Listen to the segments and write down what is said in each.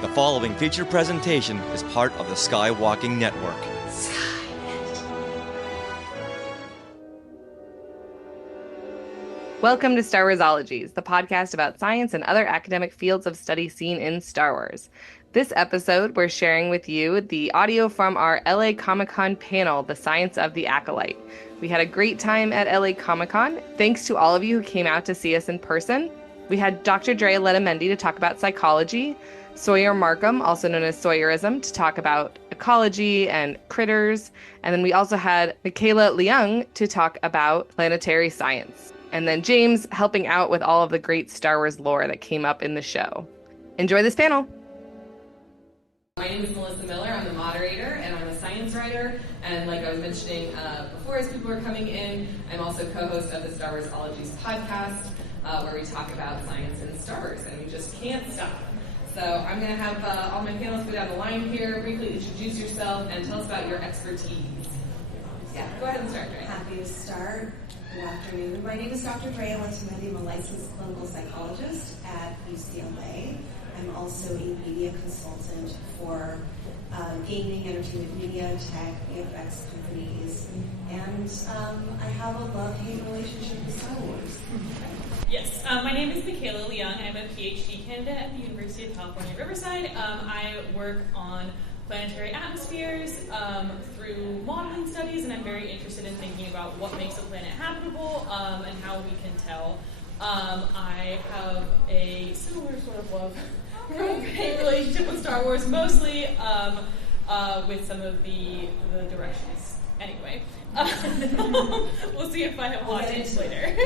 The following featured presentation is part of the Skywalking Network. Welcome to Warsologies, the podcast about science and other academic fields of study seen in Star Wars. This episode, we're sharing with you the audio from our LA Comic-Con panel, The Science of The Acolyte. We had a great time at LA Comic-Con. Thanks to all of you who came out to see us in person. We had Dr. Drea Letamendi to talk about psychology, Sawyer Markham, also known as Sawyerism, to talk about ecology and critters. And then we also had Michaela Leung to talk about planetary science. And then James helping out with all of the great Star Wars lore that came up in the show. Enjoy this panel. My name is Melissa Miller. I'm the moderator and I'm a science writer. And like I was mentioning before as people are coming in, I'm also co-host of the Warsologies podcast where we talk about science and Star Wars, and we just can't stop. So I'm going to have all my panelists go down the line here, briefly introduce yourself, and tell us about your expertise. Yeah, go ahead and start, Drea. Happy to start. Good afternoon. My name is Dr. Drea Letamendi. I'm a licensed clinical psychologist at UCLA. I'm also a media consultant for gaming, entertainment media, tech, VFX companies, and I have a love-hate relationship with Star Wars. Yes, my name is Michaela Leung. I'm a PhD candidate at the University of California, Riverside. I work on planetary atmospheres through modeling studies, and I'm very interested in thinking about what makes a planet habitable and how we can tell. I have a similar sort of love-hate relationship with Star Wars, mostly with some of the directions. Anyway, we'll see if I have hot takes later.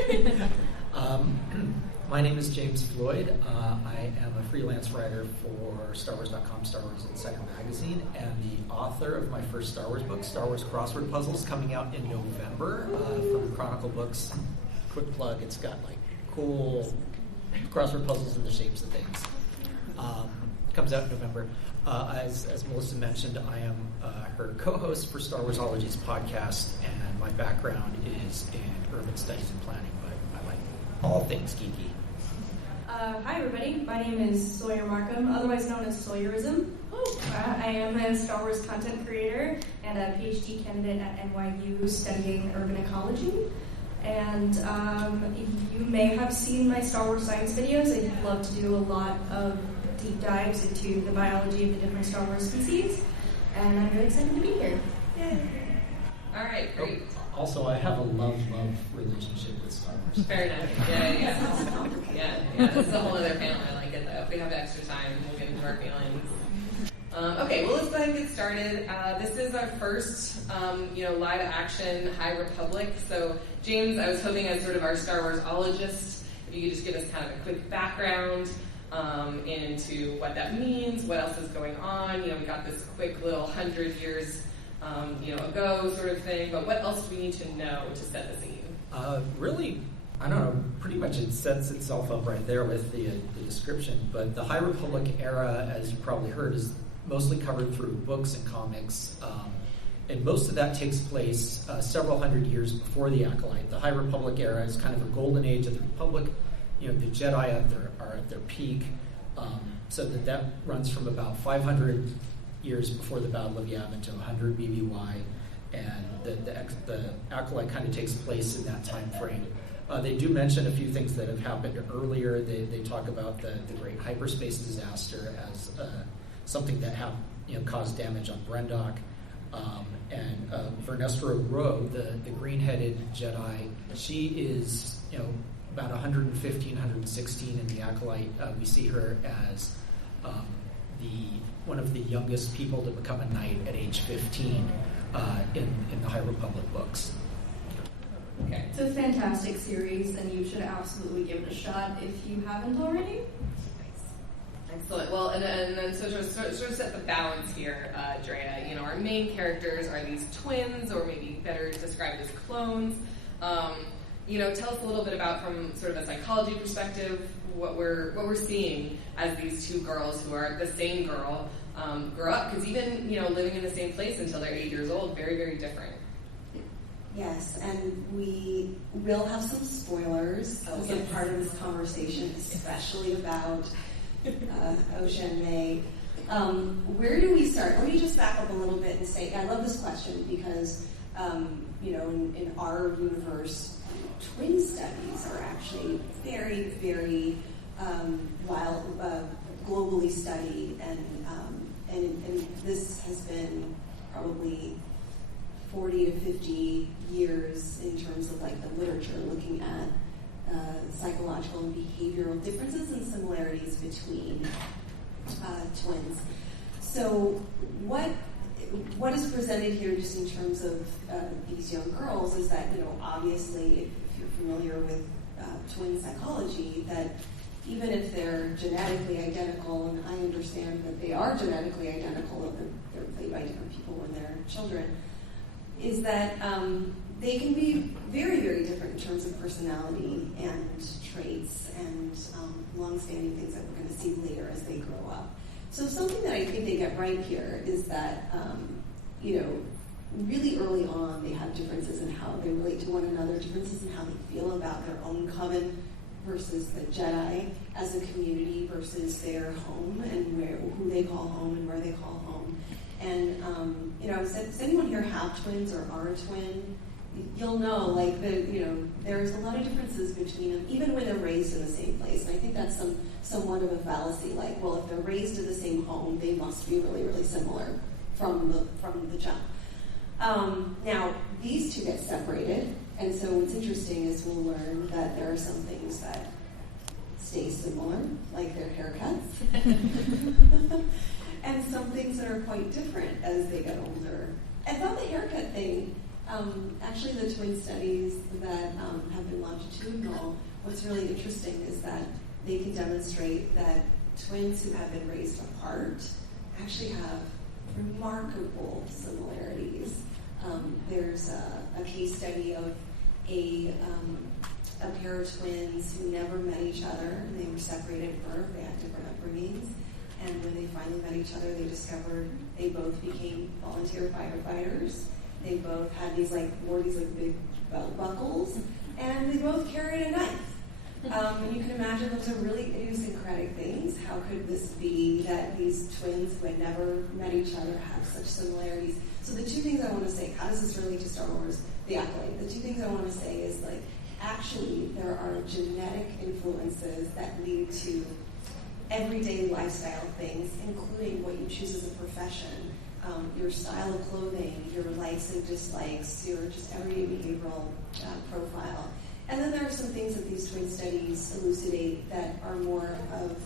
My name is James Floyd. I am a freelance writer for StarWars.com, Star Wars Insider Magazine, and the author of my first Star Wars book, Star Wars Crossword Puzzles, coming out in November from Chronicle Books. Quick plug, it's got like cool crossword puzzles in the shapes of things. Comes out in November. As Melissa mentioned, I am her co-host for Warsologies podcast, and my background is in urban studies and planning, but I like all things geeky. Hi everybody, my name is Sawyer Markham, otherwise known as Sawyerism. I am a Star Wars content creator and a PhD candidate at NYU studying urban ecology. And you may have seen my Star Wars science videos. I love to do a lot of deep dives into the biology of the different Star Wars species, and I'm really excited to be here. Yay. All right, great. Also, I have a love-love relationship with Star Wars. Very nice. Yeah. This is a whole other panel. I like it, though. If we have extra time, we'll get into our feelings. Okay, well, let's go ahead and get started. This is our first, live-action High Republic. So, James, I was hoping as sort of our Star Warsologist, if you could just give us kind of a quick background into what that means, what else is going on. We got this quick little 100 years ago sort of thing, but what else do we need to know to set the scene? Really, I don't know, pretty much it sets itself up right there with the description, but the High Republic era, as you probably heard, is mostly covered through books and comics, and most of that takes place several hundred years before the Acolyte. The High Republic era is kind of a golden age of the Republic. The Jedi are at their peak, so that runs from about 500 years before the Battle of Yavin to 100 BBY, and the Acolyte kind of takes place in that time frame. They do mention a few things that have happened earlier. They talk about the Great Hyperspace Disaster as something that caused damage on Brendok. And Vernestra Rowe, the green-headed Jedi, she is about 115, 116 in the Acolyte. We see her as one of the youngest people to become a knight at age 15 in the High Republic books. Okay. It's a fantastic series, and you should absolutely give it a shot if you haven't already. Excellent. Well, and then so to sort of set the balance here, Drea, our main characters are these twins, or maybe better described as clones. Tell us a little bit about, from sort of a psychology perspective, what we're seeing as these two girls who are the same girl grow up, because even living in the same place until they're 8 years old, very, very different. Yes, and we will have some spoilers as a part of this conversation, especially about Osha and May. Where do we start? Let me just back up a little bit and say, I love this question because, in our universe, twin studies are actually very, very globally studied, and this has been probably 40 to 50 years in terms of like the literature looking at psychological and behavioral differences and similarities between twins. So what is presented here just in terms of these young girls is that, obviously if you're familiar with twin psychology, that even if they're genetically identical, and I understand that they are genetically identical, they're played by different people when they're children, is that they can be very, very different in terms of personality and traits and long-standing things that we're going to see later as they grow up. So something that I think they get right here is that, really early on they have differences in how they relate to one another, differences in how they feel about their own coven versus the Jedi as a community versus their home and who they call home and where they call home. And, does anyone here have twins or are a twin? You'll know, there's a lot of differences between them, even when they're raised in the same place. And I think that's somewhat of a fallacy. If they're raised in the same home, they must be really, really similar from the jump. Now, these two get separated, and so what's interesting is we'll learn that there are some things that stay similar, like their haircuts, and some things that are quite different as they get older. I thought the haircut thing, actually the twin studies that have been longitudinal, what's really interesting is that they can demonstrate that twins who have been raised apart actually have remarkable similarities. There's a case study of a pair of twins who never met each other, and they were separated at birth. They had different upbringings, and when they finally met each other, they discovered they both became volunteer firefighters. They both had wore these big belt buckles, and they both carried a knife. And you can imagine those are really idiosyncratic things. How could this be that these twins who had never met each other have such similarities? So the two things I want to say, how does this relate to Star Wars, The Acolyte? The two things I want to say is, actually, there are genetic influences that lead to everyday lifestyle things, including what you choose as a profession, your style of clothing, your likes and dislikes, your just everyday behavioral profile. And then there are some things that these twin studies elucidate that are more of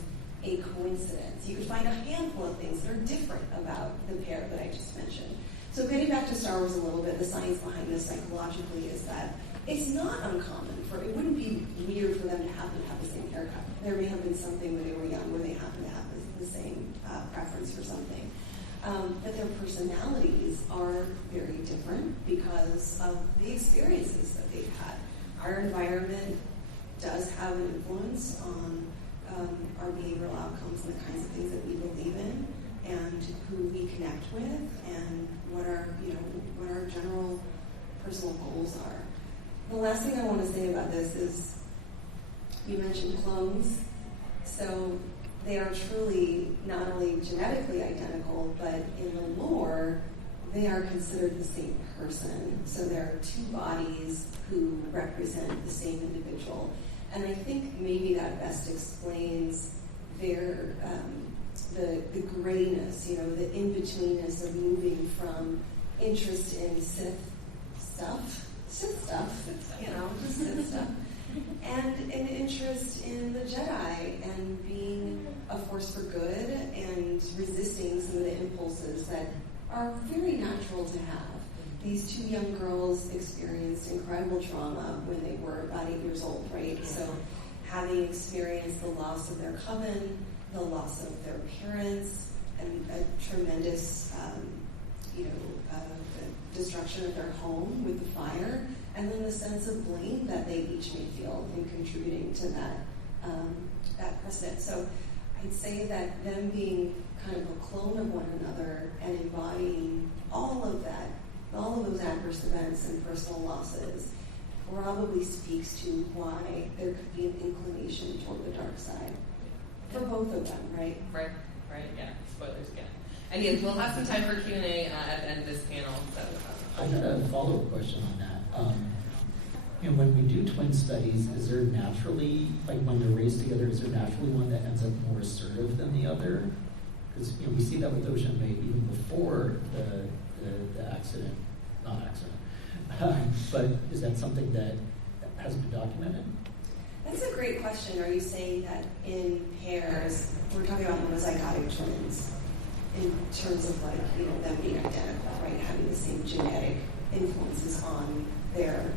a coincidence. You could find a handful of things that are different about the pair that I just mentioned. So getting back to Star Wars a little bit, the science behind this psychologically is that it's not uncommon it wouldn't be weird for them to happen to have the same haircut. There may have been something when they were young where they happen to have the same preference for something. But their personalities are very different because of the experiences that they've had. Our environment does have an influence on our behavioral outcomes and the kinds of things that we believe in and who we connect with and what our general personal goals are. The last thing I want to say about this is you mentioned clones. So they are truly not only genetically identical, but in the lore, they are considered the same person. So there are two bodies who represent the same individual. And I think maybe that best explains their the grayness, the in-betweenness of moving from interest in Sith stuff, and an interest in the Jedi and being a force for good and resisting some of the impulses that are very natural to have. These two young girls experienced incredible trauma when they were about 8 years old, right? So having experienced the loss of their coven, the loss of their parents, and a tremendous, destruction of their home with the fire, and then the sense of blame that they each may feel in contributing to that precedent. So I'd say that them being kind of a clone of one another and embodying all of those adverse events and personal losses probably speaks to why there could be an inclination toward the dark side for both of them, right? Right, yeah. spoilers again. And yes, we'll have some time for Q&A at the end of this panel. So, I got a follow-up question on that. When we do twin studies, is there naturally, like when they're raised together, is there naturally one that ends up more assertive than the other? Because we see that with Ocean Bay even before the accident, not accident. But is that something that has been documented? That's a great question. Are you saying that in pairs, we're talking about monozygotic twins, in terms of them being identical, right? Having the same genetic influences on their,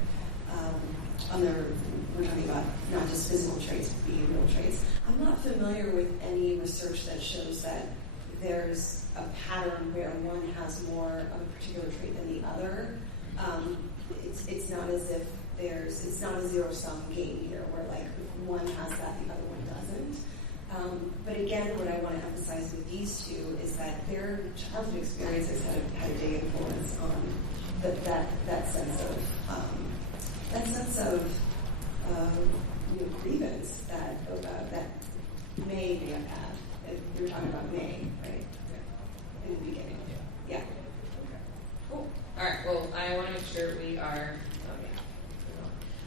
we're talking about not just physical traits, but behavioral traits. I'm not familiar with any research that shows that there's a pattern where one has more of a particular trait than the other. It's not as if it's not a zero-sum game here, where if one has that, the other one doesn't. But again, what I want to emphasize with these two is that their childhood experiences had a big influence on that sense of grievance that May have had. You were talking about May, right? In the beginning. Yeah. Cool. All right. Well, I want to make sure we are.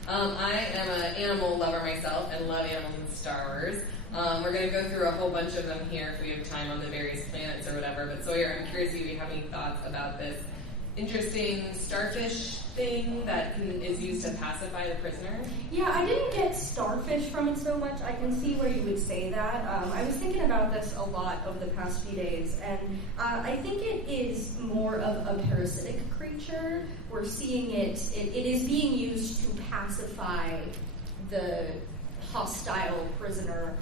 I am an animal lover myself and love animals in Star Wars. We're going to go through a whole bunch of them here if we have time on the various planets or whatever. But Sawyer, I'm curious if you have any thoughts about this interesting starfish thing that is used to pacify the prisoner. Yeah, I didn't get starfish from it so much. I can see where you would say that. I was thinking about this a lot over the past few days, and I think it is more of a parasitic creature. We're seeing it is being used to pacify the hostile prisoner.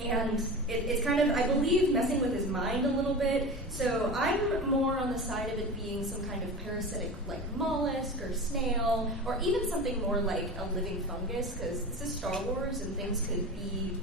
And it's kind of, I believe, messing with his mind a little bit. So I'm more on the side of it being some kind of parasitic, like mollusk or snail, or even something more like a living fungus, because this is Star Wars and things could be,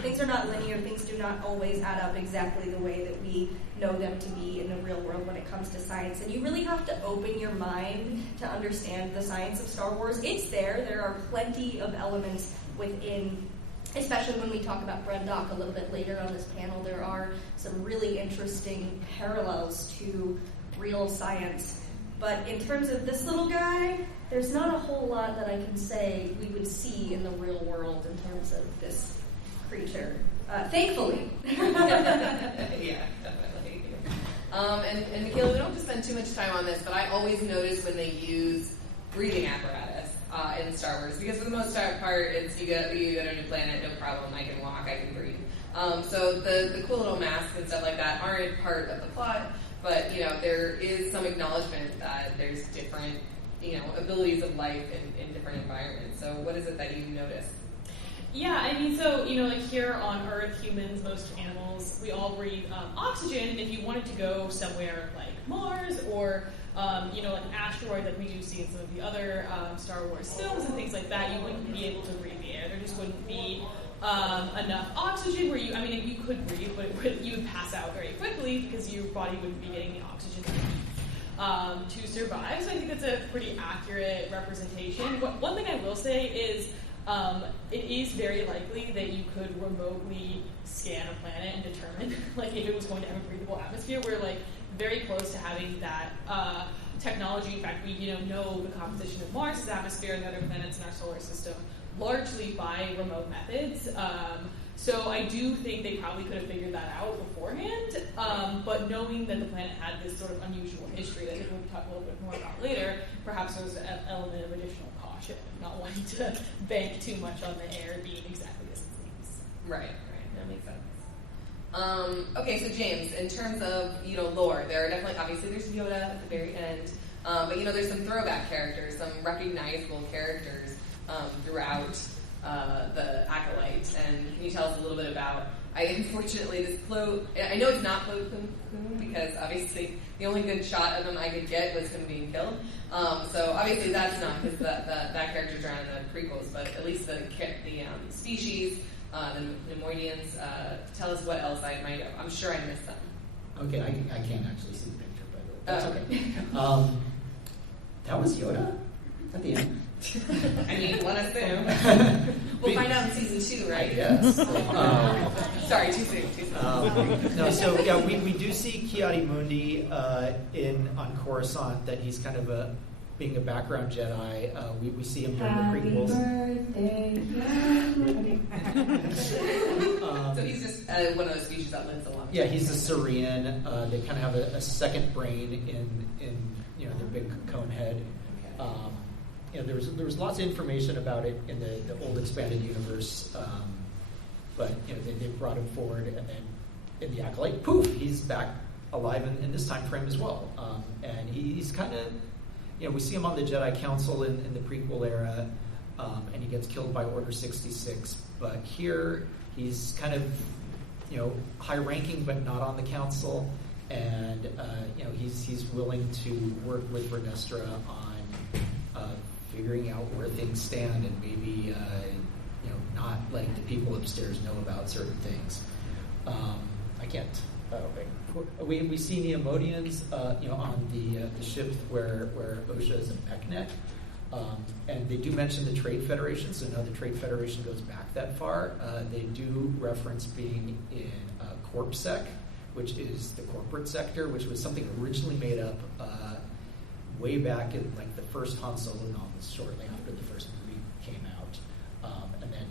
things are not linear, things do not always add up exactly the way that we know them to be in the real world when it comes to science. And you really have to open your mind to understand the science of Star Wars. It's there are plenty of elements within. Especially when we talk about Brendok a little bit later on this panel, there are some really interesting parallels to real science. But in terms of this little guy, there's not a whole lot that I can say we would see in the real world in terms of this creature. Thankfully. Yeah, definitely. And Michaela, we don't have to spend too much time on this, but I always notice when they use breathing apparatus in Star Wars, because for the most part, it's you go to a new planet, no problem, I can walk, I can breathe. So the cool little masks and stuff like that aren't part of the plot, but there is some acknowledgement that there's different abilities of life in different environments. So what is it that you notice? Yeah, I mean, so, like here on Earth, humans, most animals, we all breathe oxygen. And if you wanted to go somewhere like Mars or, like an asteroid like we do see in some of the other Star Wars films and things like that, you wouldn't be able to breathe the air. There just wouldn't be enough oxygen where you could breathe, but you would pass out very quickly because your body wouldn't be getting the oxygen to survive. So I think that's a pretty accurate representation. One thing I will say is it is very likely that you could remotely scan a planet and determine if it was going to have a breathable atmosphere. We're very close to having that technology. In fact, we know the composition of Mars' atmosphere and the other planets in our solar system largely by remote methods. So I do think they probably could have figured that out beforehand, but knowing that the planet had this sort of unusual history that we'll talk a little bit more about later, perhaps there was an element of additional caution, not wanting to bank too much on the air being exactly as it seems. Right, that makes sense. Okay, so James, in terms of lore, there are definitely, obviously there's Yoda at the very end, but there's some throwback characters, some recognizable characters throughout the Acolyte, and can you tell us a little bit about, unfortunately, this Plo, I know it's not Plo Koon, because obviously the only good shot of him I could get was him being killed, so obviously that's not, because that character's around in the prequels, but at least the species, the Nemoidians, tell us what else I might have, I'm sure I missed them. Okay, I can't actually see the picture, but that's okay. That was Yoda at the end. I mean, let us know. We'll find out in season 2, right? Yes. Sorry, too soon. No, so yeah, we do see Ki-Adi-Mundi on Coruscant, that he's kind of being a background Jedi. We see him during the prequels. So he's just one of those species that lives a long time. Yeah, he's a Saurian. They kind of have a second brain in their big cone head. There was lots of information about it in the old expanded universe, but they brought him forward, and then in the Acolyte, poof, he's back alive in this time frame as well. And he's kind of, we see him on the Jedi Council in the prequel era, and he gets killed by Order 66. But here he's kind of high ranking, but not on the council, and he's willing to work with Vernestra on figuring out where things stand, and maybe not letting the people upstairs know about certain things. I can't. We see Neomodians, on the ship where Osha is in Mechnek, and they do mention the Trade Federation. So now the Trade Federation goes back that far. They do reference being in CorpSec, which is the corporate sector, which was something originally made up way back in the first Han Solo novels, shortly after the first movie came out, and then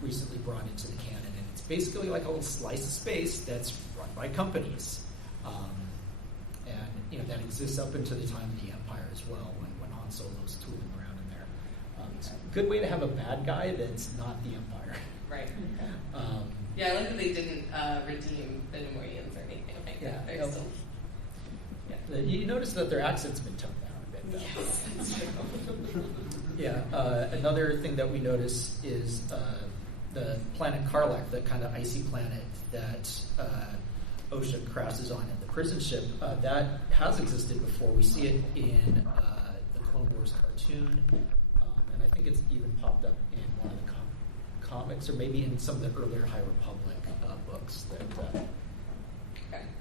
recently brought into the canon. And it's basically like a little slice of space that's run by companies, and that exists up into the time of the Empire as well, when Han Solo's tooling around in there. It's a good way to have a bad guy that's not the Empire. Right. Yeah, I like that they didn't redeem the Nemoidians or anything like that. They're still. Yeah. You notice that their accent's been toned down a bit, though. Yes, that's true. Yeah. Another thing that we notice is the planet Karlak, the kind of icy planet that Osha crashes on in the prison ship. That has existed before. We see it in the Clone Wars cartoon, and I think it's even popped up in one of the comics, or maybe in some of the earlier High Republic books that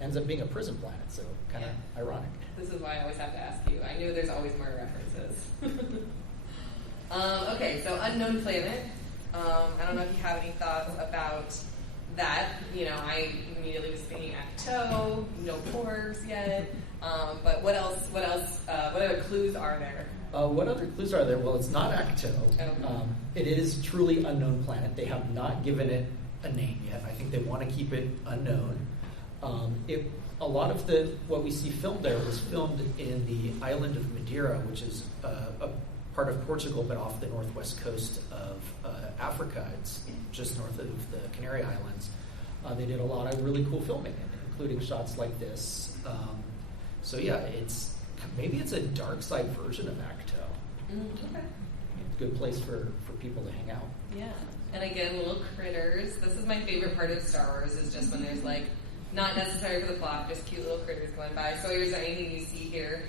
ends up being a prison planet, so kind of ironic. This is why I always have to ask you. I knew there's always more references. Okay, so unknown planet. I don't know if you have any thoughts about that. I immediately was thinking Acto, no pores yet. But what else? What other clues are there? What other clues are there? Well, it's not Acto. Okay. It is truly unknown planet. They have not given it a name yet. I think they want to keep it unknown. A lot of what we see filmed there was filmed in the island of Madeira, which is a part of Portugal, but off the northwest coast of Africa. It's just north of the Canary Islands. They did a lot of really cool filming, including shots like this. So yeah, maybe it's a dark side version of Acto. Okay. Good place for people to hang out. Yeah. And again, little critters. This is my favorite part of Star Wars, is just when there's not necessary for the plot, just cute little critters going by. So is there anything you see here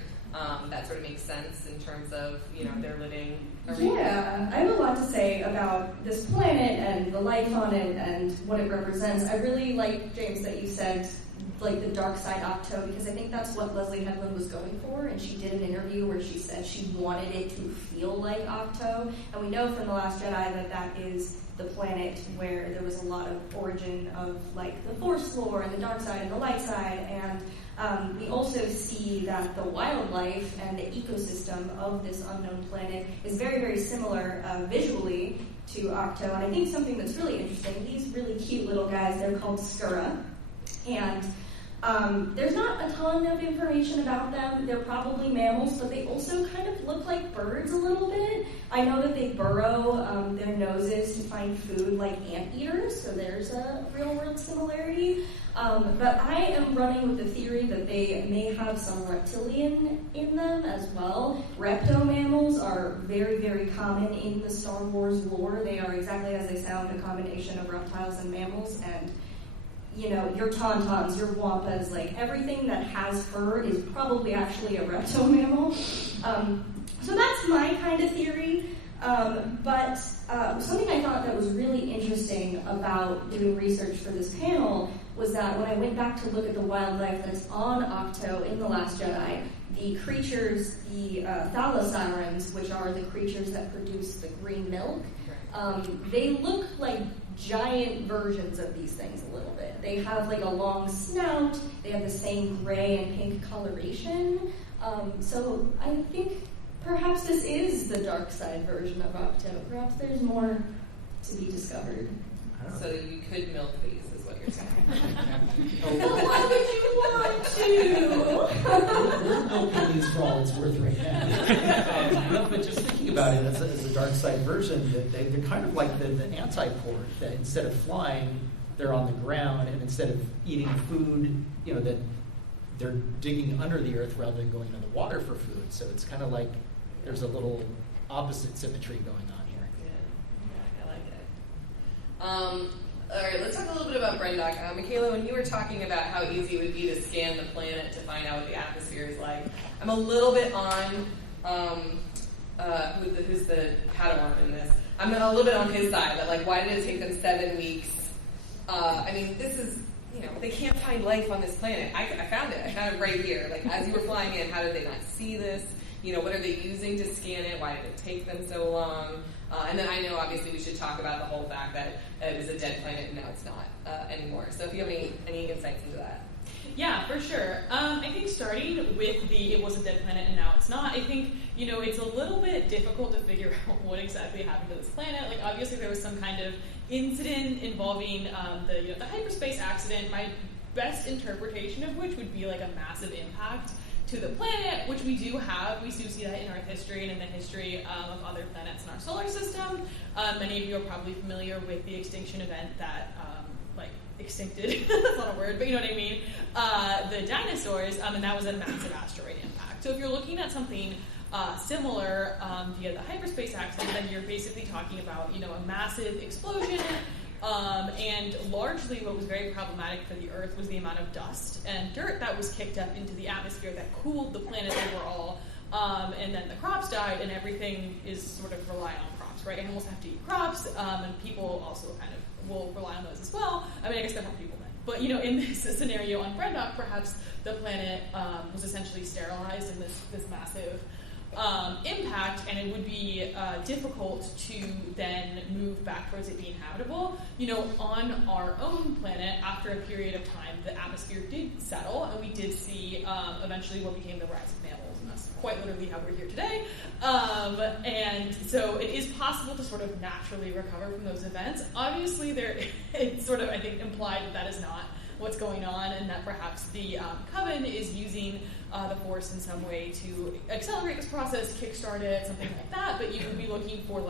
that sort of makes sense in terms of, they're living around? Yeah, I have a lot to say about this planet and the life on it and what it represents. I really like, James, that you said the dark side Octo, because I think that's what Leslie Headland was going for, and she did an interview where she said she wanted it to feel like Octo, and we know from The Last Jedi that is the planet where there was a lot of origin of the Force lore and the dark side and the light side, and we also see that the wildlife and the ecosystem of this unknown planet is very, very similar visually to Octo. And I think something that's really interesting, these really cute little guys, they're called Skura, and there's not a ton of information about them. They're probably mammals, but they also kind of look like birds a little bit. I know that they burrow their noses to find food like anteaters, so there's a real-world similarity. But I am running with the theory that they may have some reptilian in them as well. Reptomammals are very, very common in the Star Wars lore. They are, exactly as they sound, a combination of reptiles and mammals, and your tauntauns, your wampas, everything that has fur is probably actually a reptomammal. So that's my kind of theory. But something I thought that was really interesting about doing research for this panel was that when I went back to look at the wildlife that's on Octo in The Last Jedi, the creatures, the thalassarans, which are the creatures that produce the green milk, they look like giant versions of these things a little bit. They have like a long snout, they have the same gray and pink coloration. So I think perhaps this is the dark side version of Octo. Perhaps there's more to be discovered. So you could milk these, is what you're saying. But why would you want to? We're milking these for all it's worth right now. But just thinking about it as a dark side version, they're kind of like the antiport, that instead of flying, they're on the ground, and instead of eating food, that they're digging under the earth rather than going into the water for food. So it's kind of like there's a little opposite symmetry going on here. Yeah, I like it. All right, let's talk a little bit about Brendok. Michaela, when you were talking about how easy it would be to scan the planet to find out what the atmosphere is like, I'm a little bit on who's the Padawan in this. I'm a little bit on his side. That like, why did it take them 7 weeks? I mean, this is they can't find life on this planet. I found it. I found it right here. Like as you were flying in, how did they not see this? What are they using to scan it? Why did it take them so long? And then I know, obviously, we should talk about the whole fact that it was a dead planet and now it's not anymore. So if you have any insights into that. Yeah, for sure. I think starting with it was a dead planet and now it's not, I think, it's a little bit difficult to figure out what exactly happened to this planet. Like, obviously, there was some kind of incident involving the hyperspace accident, my best interpretation of which would be like a massive impact to the planet, which we do have. We do see that in our history and in the history of other planets in our solar system. Many of you are probably familiar with the extinction event that, extincted, that's not a word, but you know what I mean, the dinosaurs, and that was a massive asteroid impact. So if you're looking at something similar via the hyperspace accident, then you're basically talking about, a massive explosion. And largely what was very problematic for the Earth was the amount of dust and dirt that was kicked up into the atmosphere that cooled the planet overall. And then the crops died, and everything is sort of reliant on crops, right? Animals have to eat crops, and people also kind of will rely on those as well. I mean, I guess they're not people then. But, in this scenario on Brendok, perhaps the planet was essentially sterilized in this massive impact, and it would be difficult to then move back towards it being habitable. On our own planet, after a period of time, the atmosphere did settle, and we did see eventually what became the rise of mammals, and that's quite literally how we're here today. And so it is possible to sort of naturally recover from those events. Obviously, it's sort of, I think, implied that is not what's going on, and that perhaps the Coven is using the Force in some way to accelerate this process, kickstart it, something like that. But you would be looking for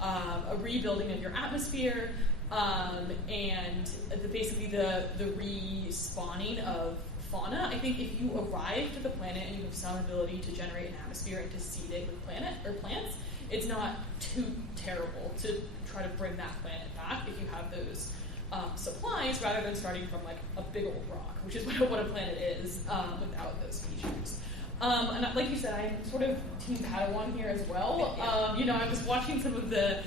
a rebuilding of your atmosphere, and basically the respawning of fauna. I think if you arrive to the planet and you have some ability to generate an atmosphere and to seed it with plants, it's not too terrible to try to bring that planet back if you have those supplies, rather than starting from a big old rock, which is what a planet is without those features. And like you said, I'm sort of Team Padawan here as well. I was watching some of the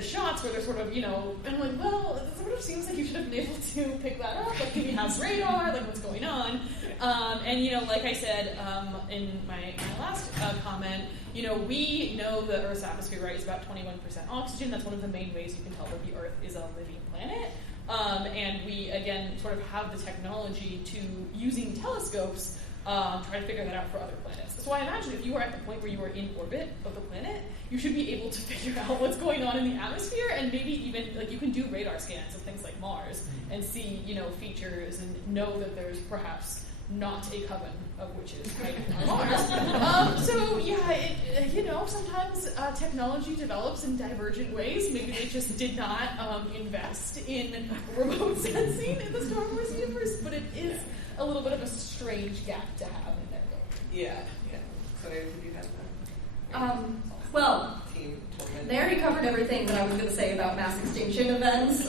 shots where they're sort of, and I'm like, well, it sort of seems like you should have been able to pick that up. Like, do you have radar? Like, what's going on? And like I said in my last comment, we know the Earth's atmosphere, right, is about 21% oxygen. That's one of the main ways you can tell that the Earth is a living planet. And we, again, sort of have the technology to, using telescopes, try to figure that out for other planets. So I imagine if you were at the point where you were in orbit of the planet, you should be able to figure out what's going on in the atmosphere, and maybe even, you can do radar scans of things like Mars and see, features and know that there's perhaps not a coven of witches right on Mars. So yeah, sometimes technology develops in divergent ways. Maybe they just did not invest in remote sensing in the Star Wars universe, but it is a little bit of a strange gap to have in there. Yeah. So did you have that? Well, they already covered everything that I was going to say about mass extinction events.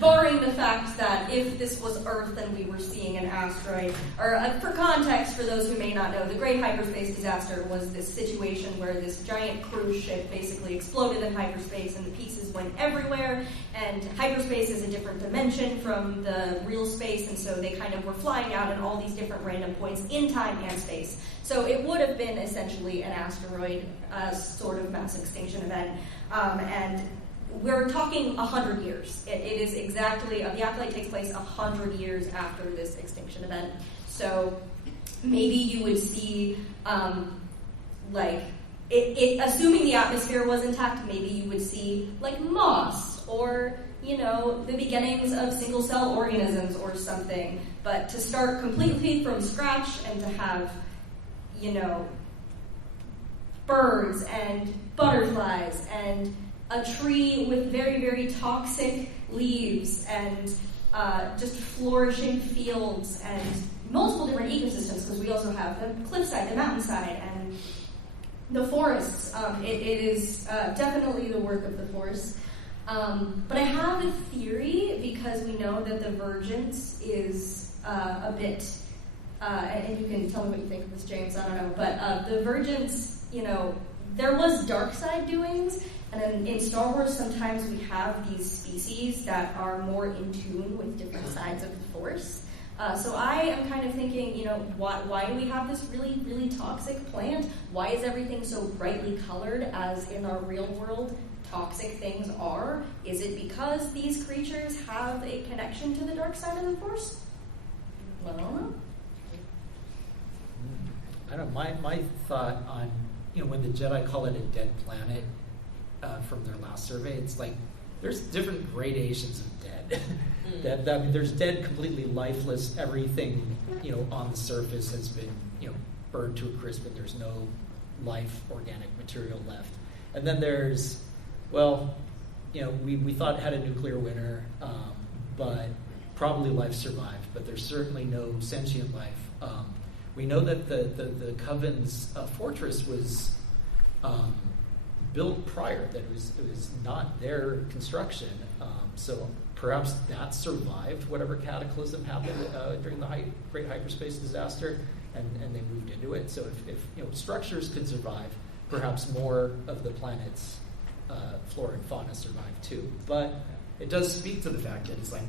barring the fact that if this was Earth, then we were seeing an asteroid. Or for context, for those who may not know, the Great Hyperspace Disaster was this situation where this giant cruise ship basically exploded in hyperspace and the pieces went everywhere, and hyperspace is a different dimension from the real space, and so they kind of were flying out at all these different random points in time and space. So it would have been essentially an asteroid sort of mass extinction event, and we're talking 100 years. It is exactly, the Acolyte takes place 100 years after this extinction event. So maybe you would see, assuming the atmosphere was intact, maybe you would see like moss or, the beginnings of single-cell organisms or something. But to start completely from scratch and to have, birds and butterflies and a tree with very, very toxic leaves and just flourishing fields and multiple different ecosystems, because we also have the cliffside, the mountainside, and the forests. It is definitely the work of the forest. But I have a theory, because we know that the Vergence is a bit, and you can tell me what you think of this, James, I don't know, but the Vergence, there was dark side doings, and then in Star Wars sometimes we have these species that are more in tune with different sides of the Force. So I am kind of thinking, why do we have this really, really toxic plant? Why is everything so brightly colored, as in our real world toxic things are? Is it because these creatures have a connection to the dark side of the Force? I don't know. I don't know. My thought on, when the Jedi call it a dead planet from their last survey, it's like there's different gradations of dead. There's dead, completely lifeless. Everything on the surface has been burned to a crisp, and there's no life, organic material left. And then there's, we thought it had a nuclear winter, but probably life survived. But there's certainly no sentient life. We know that the Coven's fortress was built prior, that it was not their construction. So perhaps that survived whatever cataclysm happened during the Great Hyperspace Disaster, and they moved into it. So if structures could survive, perhaps more of the planet's flora and fauna survived too. But it does speak to the fact that it's like,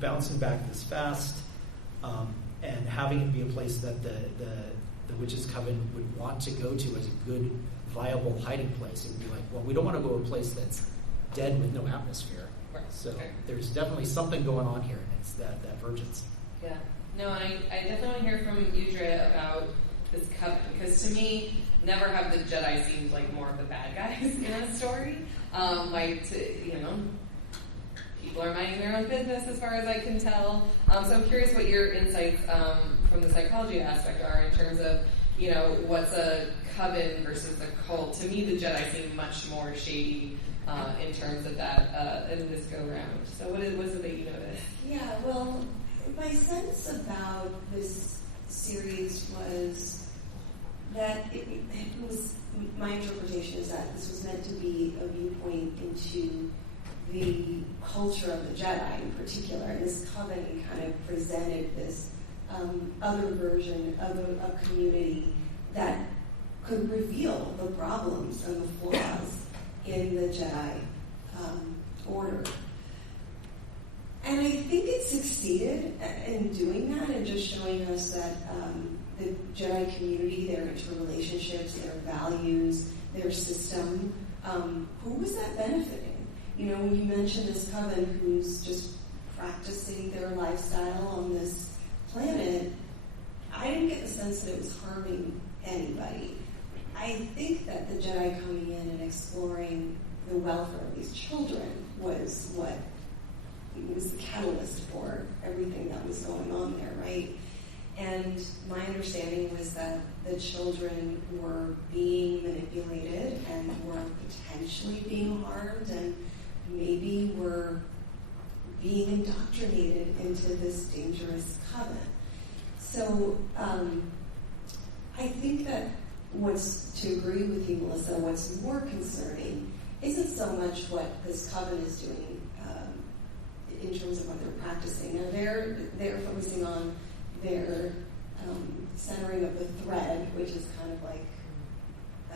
bouncing back this fast, and having it be a place that the Witches' Coven would want to go to as a good, viable hiding place. It would be like, well, we don't want to go to a place that's dead with no atmosphere. Right. So there's definitely something going on here, and it's that Vergence. Yeah. No, and I definitely want to hear from you, Drea, about this Coven, because to me, never have the Jedi seemed like more of the bad guys in a story. People are minding their own business as far as I can tell. So I'm curious what your insights from the psychology aspect are in terms of, what's a coven versus a cult. To me, the Jedi seem much more shady in terms of that in this go-round. So what is it that you notice? Yeah, well, my sense about this series was that it was, my interpretation is that this was meant to be a viewpoint into the culture of the Jedi in particular. This coven kind of presented this other version of a community that could reveal the problems and the flaws in the Jedi order. And I think it succeeded in doing that and just showing us that the Jedi community, their interrelationships, their values, their system, who was that benefiting? When you mention this coven who's just practicing their lifestyle on this planet, I didn't get the sense that it was harming anybody. I think that the Jedi coming in and exploring the welfare of these children was what was the catalyst for everything that was going on there, right? And my understanding was that the children were being manipulated and were potentially being harmed and maybe were being indoctrinated into this dangerous coven. So I think that to agree with you, Melissa, what's more concerning isn't so much what this coven is doing. in terms of what they're practicing. Now they're focusing on their centering of the thread, which is kind of like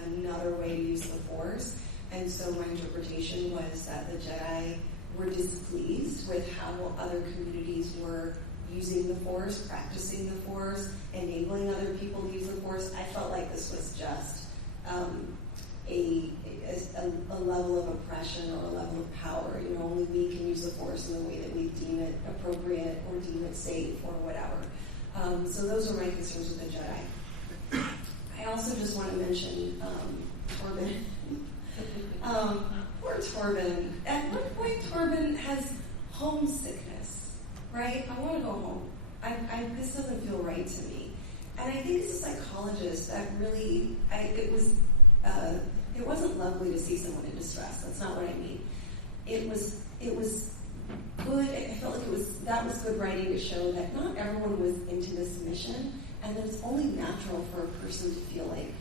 another way to use the Force. And so my interpretation was that the Jedi were displeased with how other communities were using the Force, practicing the Force, enabling other people to use the Force. I felt like this was just a level of oppression or a level of power. You know, only we can use the Force in the way that we deem it appropriate or deem it safe or whatever. So those are my concerns with the Jedi. I also just want to mention Torben. Poor Torben. At one point, Torben has homesickness, right? I want to go home. This doesn't feel right to me. And I think as a psychologist, that really, it wasn't lovely to see someone in distress. That's not what I mean. It was good. I felt like that was good writing to show that not everyone was into this mission, and that it's only natural for a person to feel like,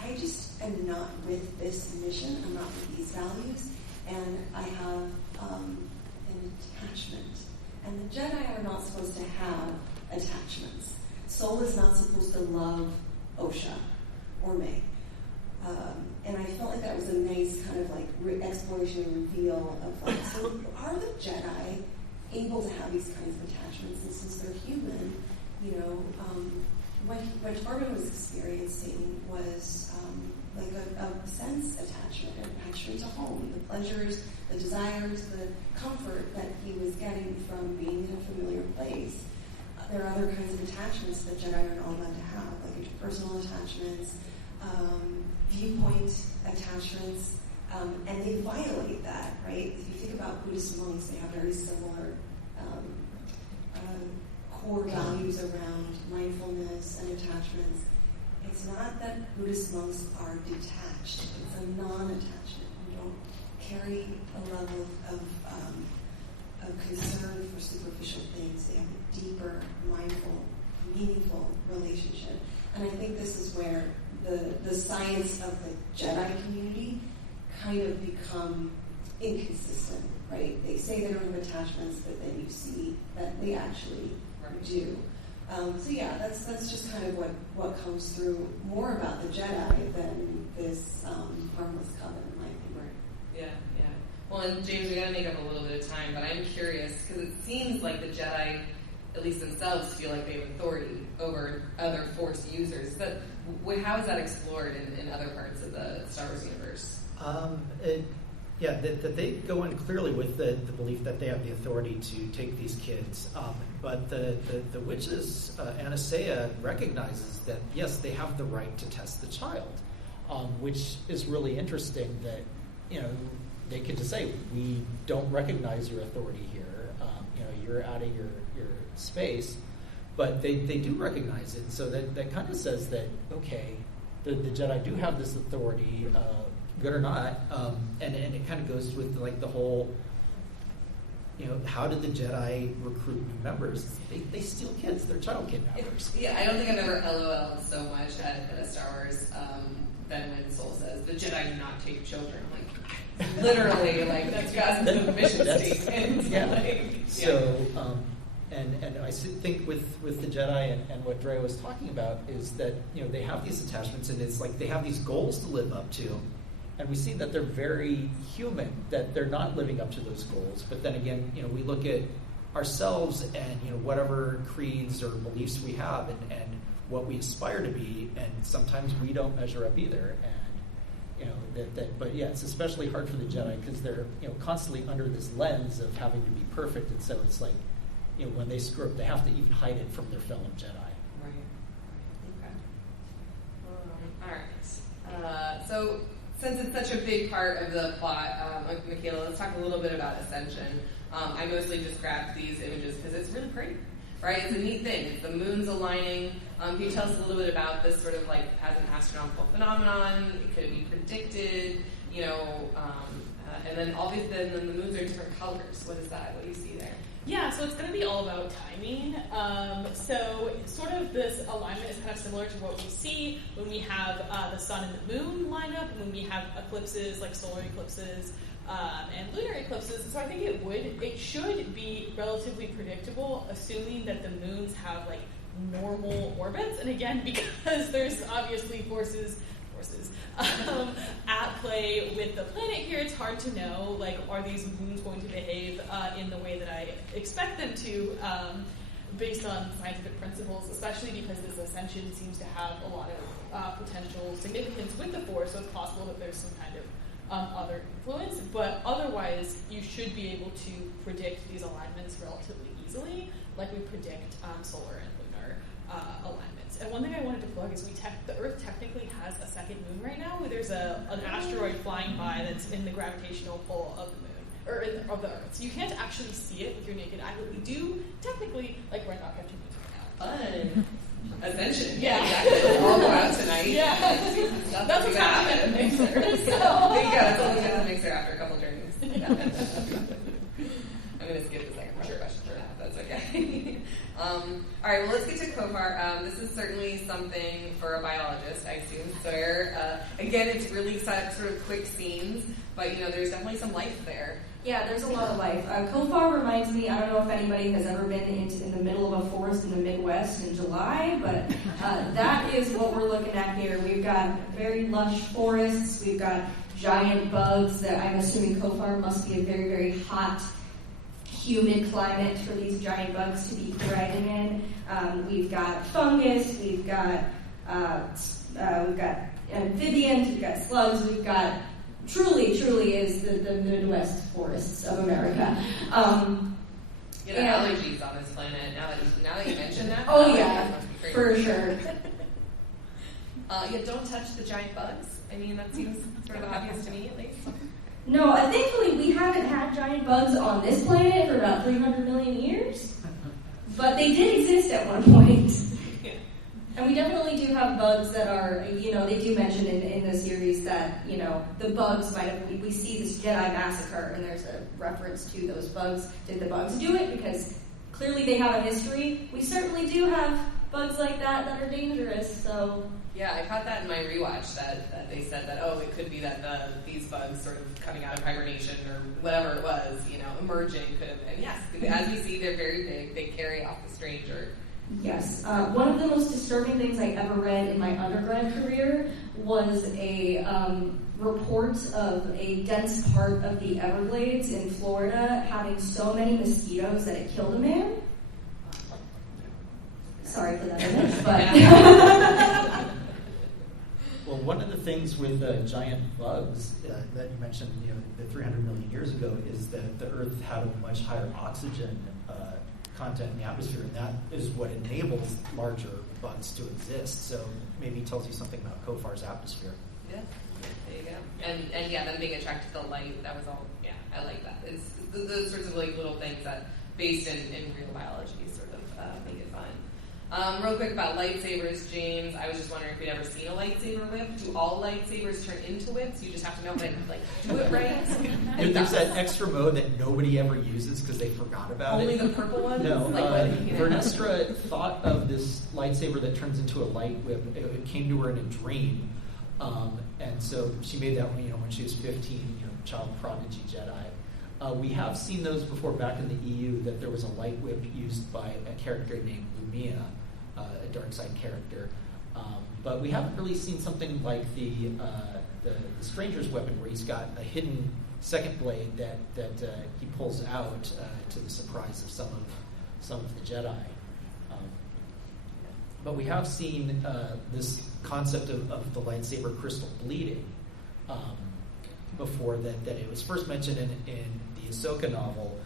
I just am not with this mission, I'm not with these values, and I have an attachment. And the Jedi are not supposed to have attachments. Soul is not supposed to love Osha or May. And I felt like that was a nice kind of like exploration and reveal of like, so are the Jedi able to have these kinds of attachments? And since they're human, you know, what Torben was experiencing was like a sense attachment, an attachment to home, the pleasures, the desires, the comfort that he was getting from being in a familiar place. There are other kinds of attachments that Jedi are not allowed to have, like interpersonal attachments, viewpoint attachments, and they violate that, right? If you think about Buddhist monks, they have very similar core values around mindfulness and attachments. It's not that Buddhist monks are detached. It's a non-attachment. You don't carry a level of concern for superficial things. They have a deeper, mindful, meaningful relationship. And I think this is where the science of the Jedi community kind of become inconsistent, right? They say they don't have attachments, but then you see that they actually do. So yeah, that's just kind of what comes through more about the Jedi than this harmless coven, in my opinion. Yeah. Well, and James, we got to make up a little bit of time, but I'm curious because it seems like the Jedi, at least themselves, feel like they have authority over other Force users. But how is that explored in other parts of the Star Wars universe? That they go in clearly with the belief that they have the authority to take these kids. But the witches, Anastasia recognizes that, yes, they have the right to test the child, which is really interesting that, you know, they could just say, we don't recognize your authority here. You're out of your space. But they do recognize it. So that kind of says that, okay, the Jedi do have this authority, good or not, and it kind of goes with like the whole, you know, how did the Jedi recruit new members? They steal kids. They're child kidnappers. I don't think I've ever LOL'd so much at a Star Wars than when Soul says, the Jedi do not take children. Like, literally, like, that's the mission statement. Yeah. So, and I think with the Jedi and what Drea was talking about is that, you know, they have these attachments, and it's like they have these goals to live up to. And we see that they're very human, that they're not living up to those goals. But then again, you know, we look at ourselves and, you know, whatever creeds or beliefs we have and what we aspire to be, and sometimes we don't measure up either. And, you know, but yeah, it's especially hard for the Jedi because they're, you know, constantly under this lens of having to be perfect. And so it's like, you know, when they screw up, they have to even hide it from their fellow Jedi. Right. Okay. All right. So, since it's such a big part of the plot, Michaela, let's talk a little bit about Ascension. I mostly just grabbed these images because it's really pretty, right? It's a neat thing. It's the moons aligning. Can you tell us a little bit about this sort of like as an astronomical phenomenon? Could it be predicted? You know, and then obviously then the moons are different colors. What is that? What do you see there? Yeah, so it's going to be all about timing. So sort of this alignment is kind of similar to what we see when we have the sun and the moon line up, and when we have eclipses, like solar eclipses, and lunar eclipses. So I think it should be relatively predictable, assuming that the moons have like normal orbits. And again, because there's obviously forces at play with the planet here, it's hard to know, like, are these moons going to behave in the way that I expect them to, based on scientific principles, especially because this ascension seems to have a lot of potential significance with the force, so it's possible that there's some kind of other influence. But otherwise, you should be able to predict these alignments relatively easily, like we predict solar and lunar alignments. And one thing I wanted to plug is the Earth technically has a second moon right now. There's an asteroid flying by that's in the gravitational pull of the moon, or of the Earth. So you can't actually see it with your naked eye, but we do technically, like Brendok, have 2 moons right now. Fun. Ascension. Yeah. Exactly. We'll all go out tonight. Yeah. That's what's happening at the mixer. There you go. That's all we get at the mixer after a couple drinks. I'm going to skip the second part of the question for now. That's okay. All right, well, let's get to Khofar. This is certainly something for a biologist, I assume. Sawyer, again, it's really sort of quick scenes, but, there's definitely some life there. Yeah, there's a lot of life. Khofar reminds me, I don't know if anybody has ever been in the middle of a forest in the Midwest in July, but that is what we're looking at here. We've got very lush forests. We've got giant bugs that I'm assuming Khofar must be a very, very hot, humid climate for these giant bugs to be thriving in. We've got fungus. We've got amphibians. We've got slugs. We've got truly is the Midwest forests of America. The allergies on this planet. Now that you mention that. Oh yeah, for sure. Don't touch the giant bugs. I mean, that seems sort of obvious to me, at least. No, thankfully we haven't had giant bugs on this planet for about 300 million years, but they did exist at one point. And we definitely do have bugs that are, they do mention in the series that, the bugs might have, we see this Jedi massacre, and there's a reference to those bugs. Did the bugs do it? Because clearly they have a history. We certainly do have bugs like that are dangerous, so... Yeah, I caught that in my rewatch, that they said that, it could be that these bugs sort of coming out of hibernation or whatever it was, emerging could have been. Yes, as we see, they're very big. They carry off the stranger. Yes. One of the most disturbing things I ever read in my undergrad career was a report of a dense part of the Everglades in Florida having so many mosquitoes that it killed a man. Sorry for that image, but... Well, one of the things with giant bugs that you mentioned, the 300 million years ago, is that the Earth had a much higher oxygen content in the atmosphere, and that is what enables larger bugs to exist. So maybe it tells you something about Khofar's atmosphere. Yeah, there you go. And them being attracted to the light, that was all, I like that. It's those sorts of little things that, based in real biology, sort of make it fun. Real quick about lightsabers, James. I was just wondering if you'd ever seen a lightsaber whip. Do all lightsabers turn into whips? You just have to know how to do it right. There's that extra mode that nobody ever uses because they forgot about Only it. Only the purple one? No. Vernestra thought of this lightsaber that turns into a light whip. It came to her in a dream, and so she made that when she was 15. Child prodigy Jedi. We have seen those before back in the EU. That there was a light whip used by a character named Lumia. A dark side character, but we haven't really seen something like the Stranger's weapon, where he's got a hidden second blade that he pulls out to the surprise of some of the Jedi. But we have seen this concept of the lightsaber crystal bleeding before. That it was first mentioned in the Ahsoka novel,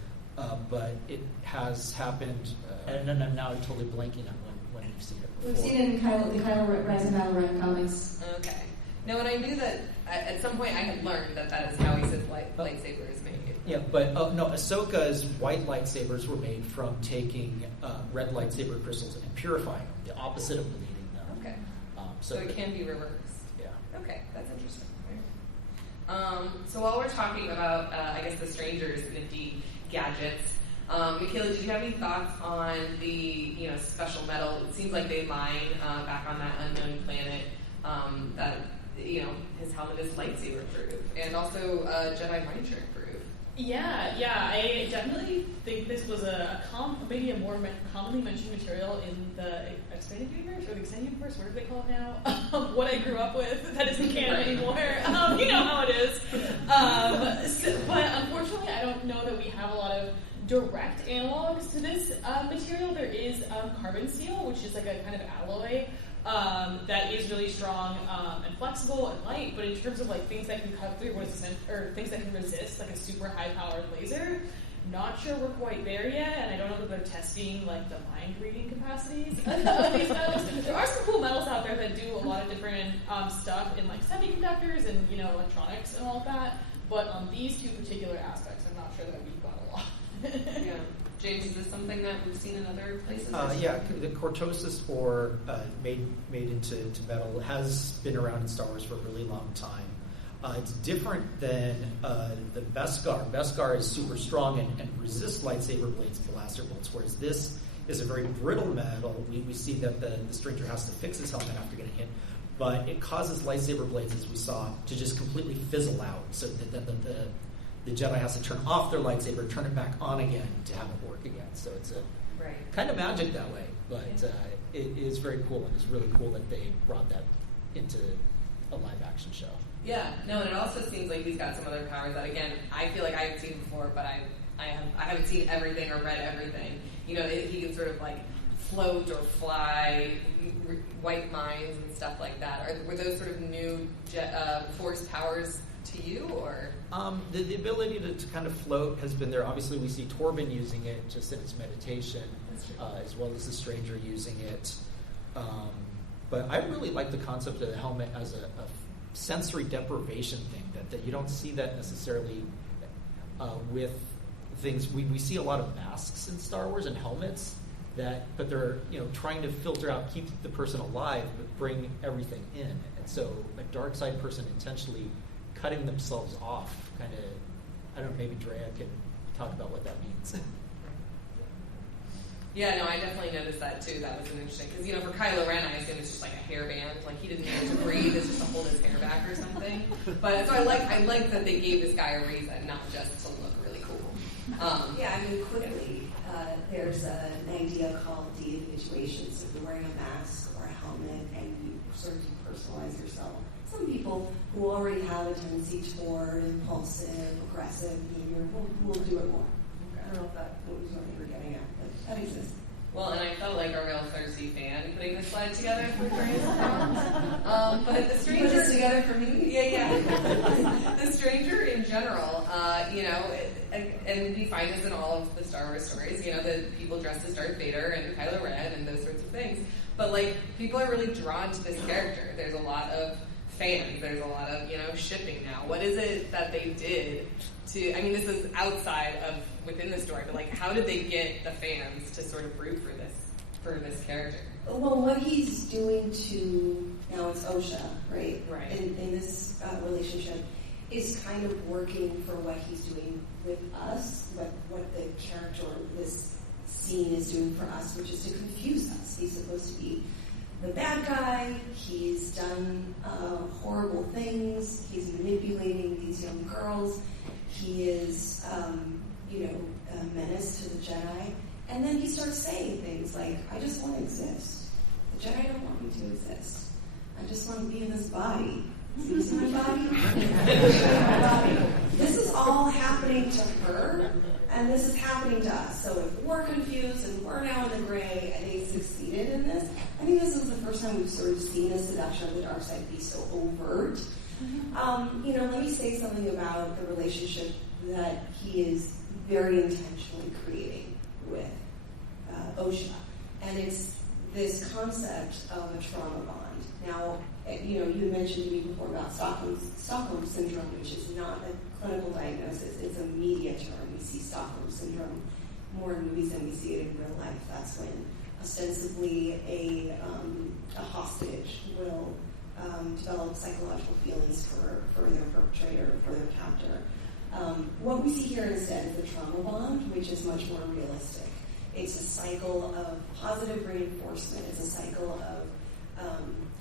but it has happened. And I'm now totally blanking on when we've seen it before. We've seen it in the Kylo Rise and Battle Red comics. Okay. No, and I knew that at some point I had learned that is how he said lightsaber is made. Yeah, but no, Ahsoka's white lightsabers were made from taking red lightsaber crystals and purifying them, the opposite of bleeding them. Okay. So it can be reversed. Yeah. Okay, that's interesting. So while we're talking about, I guess, the Stranger's nifty gadgets, Michaela, did you have any thoughts on the special metal? It seems like they mine back on that unknown planet that his helmet is lightsaber proof and also Jedi mind trick proof. Yeah, I definitely think this was maybe a more commonly mentioned material in the expanded universe or the extended universe, whatever they call it now. What I grew up with that isn't canon anymore. You know how it is. But unfortunately, I don't know that we have a lot of direct analogs to this material. There is carbon steel, which is like a kind of alloy that is really strong and flexible and light, but in terms of like things that can cut through or things that can resist like a super high-powered laser, not sure we're quite there yet, and I don't know that they're testing like the mind-reading capacities of these metals. There are some cool metals out there that do a lot of different stuff in like semiconductors and electronics and all of that, but on these two particular aspects, I'm not sure that we've got a lot. Yeah. James, is this something that we've seen in other places? Yeah, the cortosis ore made into metal has been around in Star Wars for a really long time. It's different than the Beskar. Beskar is super strong and resists lightsaber blades and blaster bolts, whereas this is a very brittle metal. We see that the stranger has to fix his helmet after getting hit, but it causes lightsaber blades, as we saw, to just completely fizzle out, so that the Jedi has to turn off their lightsaber, turn it back on again to have it work again. So it's kind of magic that way, but it is very cool, and it's really cool that they brought that into a live action show. Yeah, no, and it also seems like he's got some other powers that, again, I feel like I haven't seen before, but I haven't seen everything or read everything. He can sort of like float or fly, wipe minds and stuff like that. Were those sort of new force powers to you, or? The ability to kind of float has been there. Obviously, we see Torben using it just in his meditation, as well as the stranger using it. But I really like the concept of the helmet as a sensory deprivation thing, that you don't see that necessarily with things. We see a lot of masks in Star Wars and helmets, but they're trying to filter out, keep the person alive, but bring everything in. And so a dark side person intentionally cutting themselves off, kind of, I don't know, maybe Drea can talk about what that means. Yeah, no, I definitely noticed that too. That was interesting, because for Kylo Ren, I assume it's just like a hairband, like he didn't need to breathe, it's just to hold his hair back or something. But so I like that they gave this guy a reason, not just to look really cool. Quickly, there's an idea called de-individuation. So if you're wearing a mask or a helmet and you sort of depersonalize yourself, some people who already have a tendency toward impulsive, aggressive behavior will do it more. Okay. I don't know if that was what you were getting at, but that exists. Well, and I felt like a real thirsty fan putting this slide together for Drea's account. But the stranger... Put this together for me? Yeah. The stranger in general, and we find this in all of the Star Wars stories, the people dressed as Darth Vader and Kylo Ren and those sorts of things. But, people are really drawn to this character. There's a lot of fans. There's a lot of, shipping now. What is it that they did to, this is outside of within the story, but how did they get the fans to sort of root for this character? Well, what he's doing now it's OSHA, right? Right. In this relationship is kind of working for what he's doing with us, what the character, this scene is doing for us, which is to confuse us. He's supposed to be the bad guy. He's done horrible things. He's manipulating these young girls. He is, a menace to the Jedi. And then he starts saying things like, I just want to exist. The Jedi don't want me to exist. I just want to be in this body. You see my body? This is all happening to her, and this is happening to us. So if we're confused and we're now in the gray, and they succeeded in this, I think this is the first time we've sort of seen the seduction of the dark side be so overt. Let me say something about the relationship that he is very intentionally creating with OSHA. And it's this concept of a trauma bond. Now, you mentioned to me before about Stockholm Syndrome, which is not a clinical diagnosis. It's a media term. We see Stockholm Syndrome more in movies than we see it in real life. That's when ostensibly a hostage will develop psychological feelings for their perpetrator, for their captor. What we see here instead is the trauma bond, which is much more realistic. It's a cycle of positive reinforcement. It's a cycle of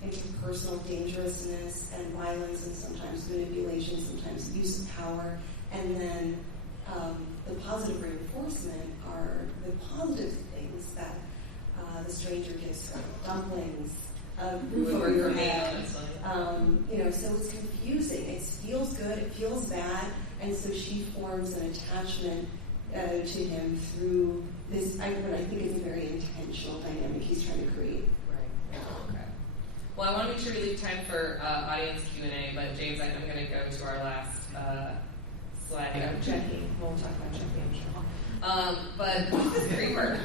interpersonal dangerousness and violence, and sometimes manipulation, sometimes abuse of power, and then the positive reinforcement are the positive things that the stranger gives her: dumplings, a roof over your head. So it's confusing. It feels good, it feels bad, and so she forms an attachment to him through this, what I think is a very intentional dynamic he's trying to create. Right. Okay. Well, I want to make sure we leave time for audience Q&A, but James, I'm going to go to our last slide. Jackie. We'll talk about Jackie, I'm sure. But who's this creeper?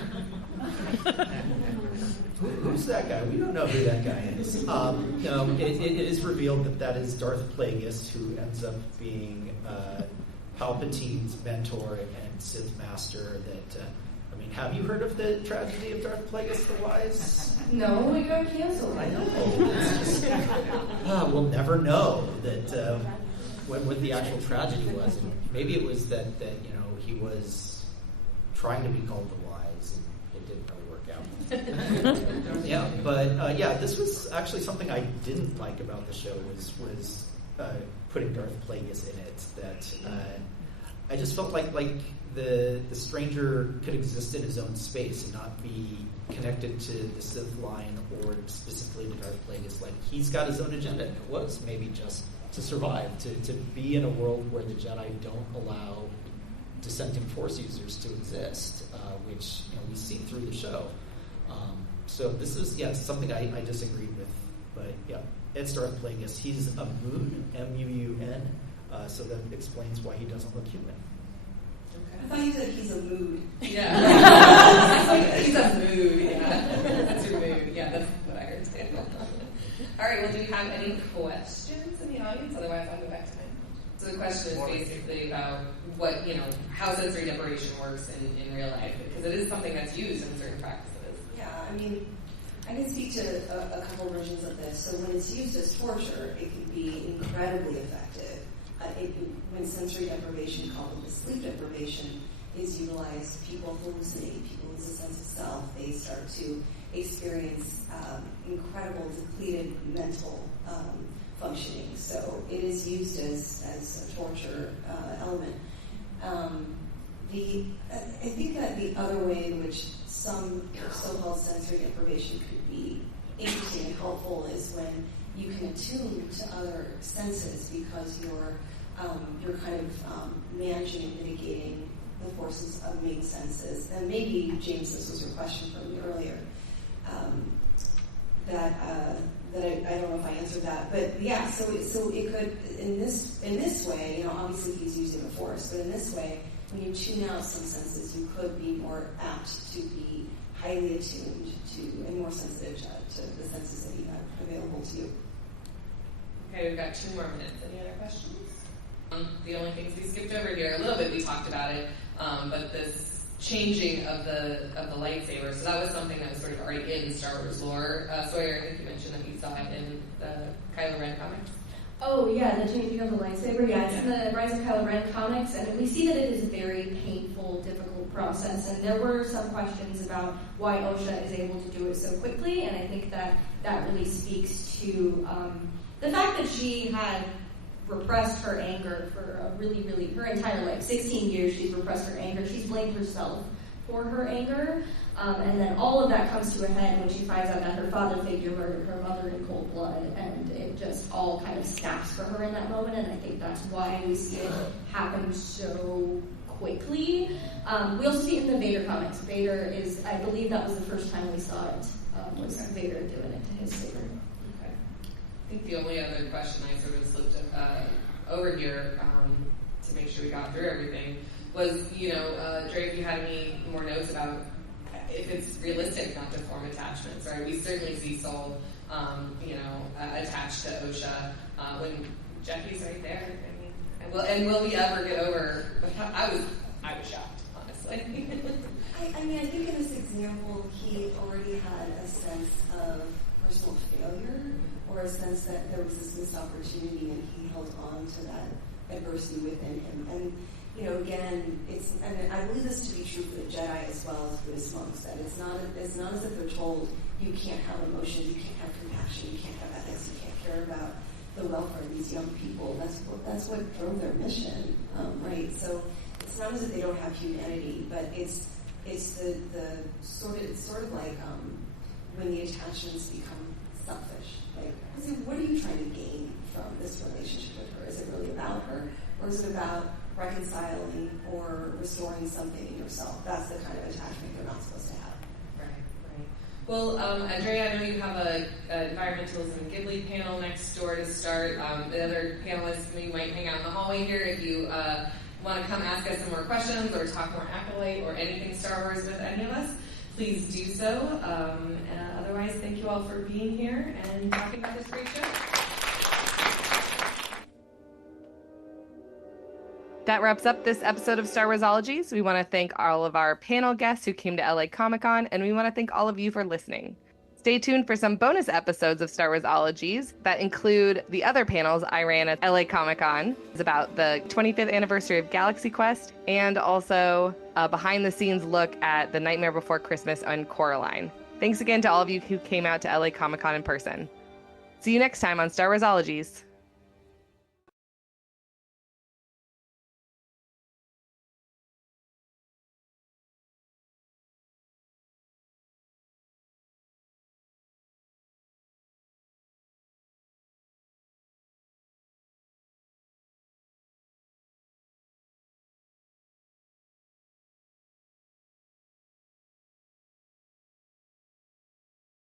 Who's that guy? We don't know who that guy is. It is revealed that is Darth Plagueis, who ends up being Palpatine's mentor and Sith master. Have you heard of the tragedy of Darth Plagueis the Wise? No, we got canceled. I know. It's just, we'll never know that what the actual tragedy was. And maybe it was that he was trying to be called the Wise, and it didn't really work out. This was actually something I didn't like about the show was putting Darth Plagueis in it. That I just felt like the stranger could exist in his own space and not be connected to the Sith line or specifically to Darth Plagueis. Like, he's got his own agenda, and it was maybe just to survive, to be in a world where the Jedi don't allow dissenting Force users to exist, which we see through the show. So this is something I disagreed with, but it's Darth Plagueis. He's a moon, M-U-U-N, so that explains why he doesn't look human. I thought you said he's a mood. Yeah. He's a mood, That's your mood. Yeah, that's what I heard too. All right, well, do we have any questions in the audience? Otherwise, I'll go back to mine. So the question is basically about how sensory deprivation works in real life, because it is something that's used in certain practices. Yeah, I can speak to a couple versions of this. So when it's used as torture, it can be incredibly effective. When sensory deprivation, called sleep deprivation, is utilized, people hallucinate, people lose a sense of self, they start to experience incredible depleted mental functioning. So it is used as a torture element. I think that the other way in which some so-called sensory deprivation could be interesting and helpful is when you can attune to other senses because you're kind of managing and mitigating the forces of main senses. And maybe, James, this was your question from me earlier. That I don't know if I answered that, but so it could in this way, obviously he's using the force, but in this way, when you tune out some senses, you could be more apt to be highly attuned to and more sensitive to the senses that you have available to you. Okay, we've got 2 more minutes. Any other questions? The only things we skipped over here, a little bit we talked about it, but this changing of the lightsaber. So that was something that was sort of already in Star Wars lore. Sawyer, I think you mentioned that you saw it in the Kylo Ren comics. Oh yeah, the changing of the lightsaber. Yeah, it's in the Rise of Kylo Ren comics, and we see that it is a very painful, difficult process. And there were some questions about why Osha is able to do it so quickly, and I think that really speaks to the fact that she had repressed her anger for her entire life. 16 years she's repressed her anger. She's blamed herself for her anger. And then all of that comes to a head when she finds out that her father figure murdered her mother in cold blood, and it just all kind of snaps for her in that moment, and I think that's why we see it happen so quickly. We also see it in the Vader comics. Vader is, I believe that was the first time we saw it, was Vader doing it to his saber. Okay. I think the only other question I sort of slipped over here to make sure we got through everything was, Drea, if you had any more notes about if it's realistic not to form attachments, right? We certainly see Soul, attached to Osha when Jackie's right there. And will we ever get over? I was shocked, honestly. I think in this example, he already had a sense of personal failure, or a sense that there was this missed opportunity, and he held on to that adversity within him. And again, and I believe this to be true for the Jedi as well as Buddhist monks, that it's not as if they're told you can't have emotions, you can't have compassion, you can't have ethics, you can't care about the welfare of these young people. That's what drove their mission, right? So it's not as if they don't have humanity, but it's sort of like when the attachments become selfish. Like, what are you trying to gain from this relationship with her? Is it really about her, or is it about reconciling or restoring something in yourself? That's the kind of attachment you're not supposed to have. Right. Well, Drea, I know you have an environmentalism Ghibli panel next door to start. The other panelists, you might hang out in the hallway here if you want to come ask us some more questions or talk more Acolyte or anything Star Wars with any of us. Please do so. Otherwise, thank you all for being here and talking about this great show. That wraps up this episode of Star Warsologies. We want to thank all of our panel guests who came to LA Comic-Con, and we want to thank all of you for listening. Stay tuned for some bonus episodes of Star Warsologies that include the other panels I ran at LA Comic-Con. It's about the 25th anniversary of Galaxy Quest, and also a behind-the-scenes look at The Nightmare Before Christmas on Coraline. Thanks again to all of you who came out to LA Comic-Con in person. See you next time on Star Warsologies.